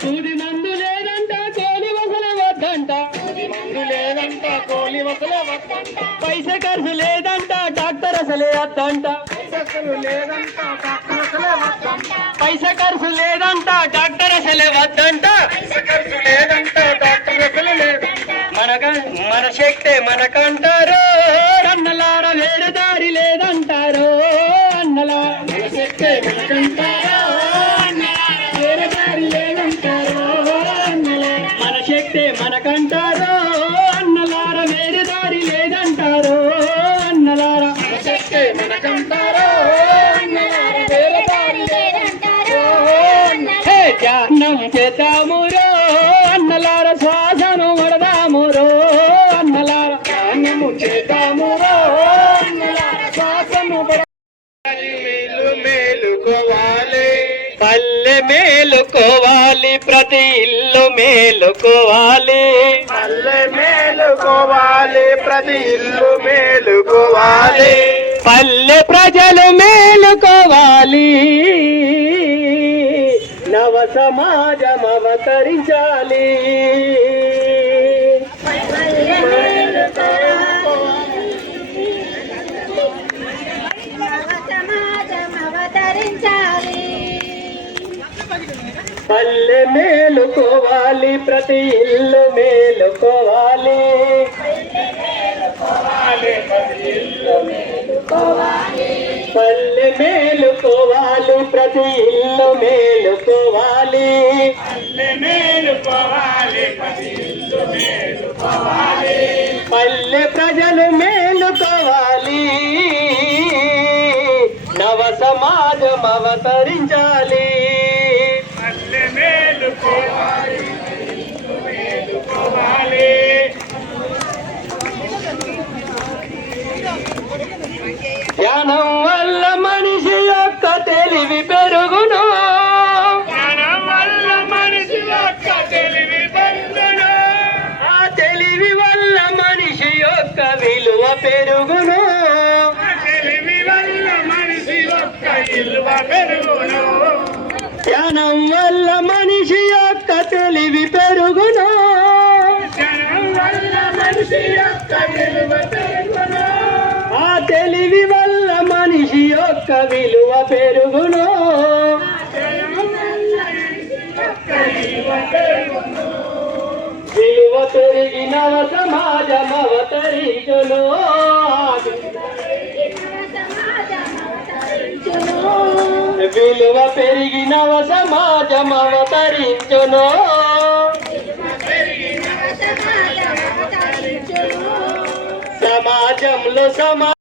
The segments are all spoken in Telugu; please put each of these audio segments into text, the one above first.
సూది మందు లేదంట కోలి వసల వద్దంట. లేదంట పైస ఖర్చు లేదంట డాక్టర్ అసలే వద్దంట. పైస ఖర్చు లేదంట డాక్టర్ అసలే వద్దంట. లేదంట డాక్టర్ అసలే మనక మన శక్తే మనకంటారు అన్నలార వేరే దారి లేదంటారు అన్నలార మన శక్తే మనకంటారు. అన్నలారా. అన్నలారా. ధ్యానం అన్నలార శ్వాసను వడదామురో అన్నలార. శ్వాసము పడ- మేలు మేలుకోవాలి. పల్లె మేలుకోవాలి. ప్రతి ఇల్లు మేలుకోవాలి. పల్లె మేలుకోవాలి. ప్రతి ఇల్లు మేలుకోవాలి. పల్లె ప్రజలు మేలుకోవాలి. నవ సమాజం అవతరించాలి. పల్లె మేలుకోవాలి ప్రతి ఇల్లు మేలుకోవాలి. పల్లె మేలుకోవాలి ప్రతి ఇల్లు మేలుకోవాలి. పల్లె ప్రజలు మేలుకోవాలి. నవ సమాజం అవతరించాలి. యొక్క విలువ పెరుగును. ధ్యానం వల్ల మనిషి యొక్క తెలివి పెరుగును. ఆ తెలివి వల్ల మనిషి యొక్క విలువ పెరుగును. నవ సమాజం అవతరించును విలువ పెరిగిన సమాజం అవతరించును సమాజం అవతరించును సమాజంలో సమా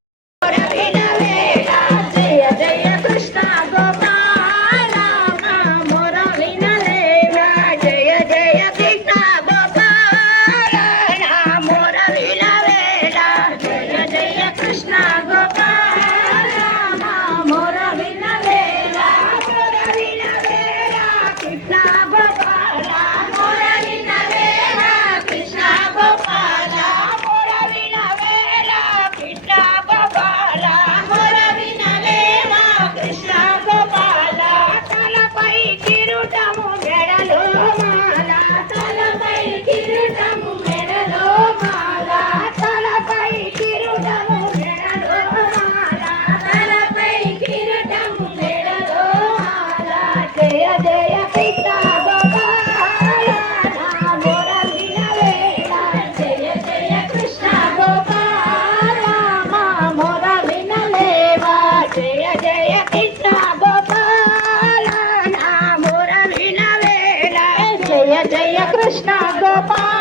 Krishna Gopal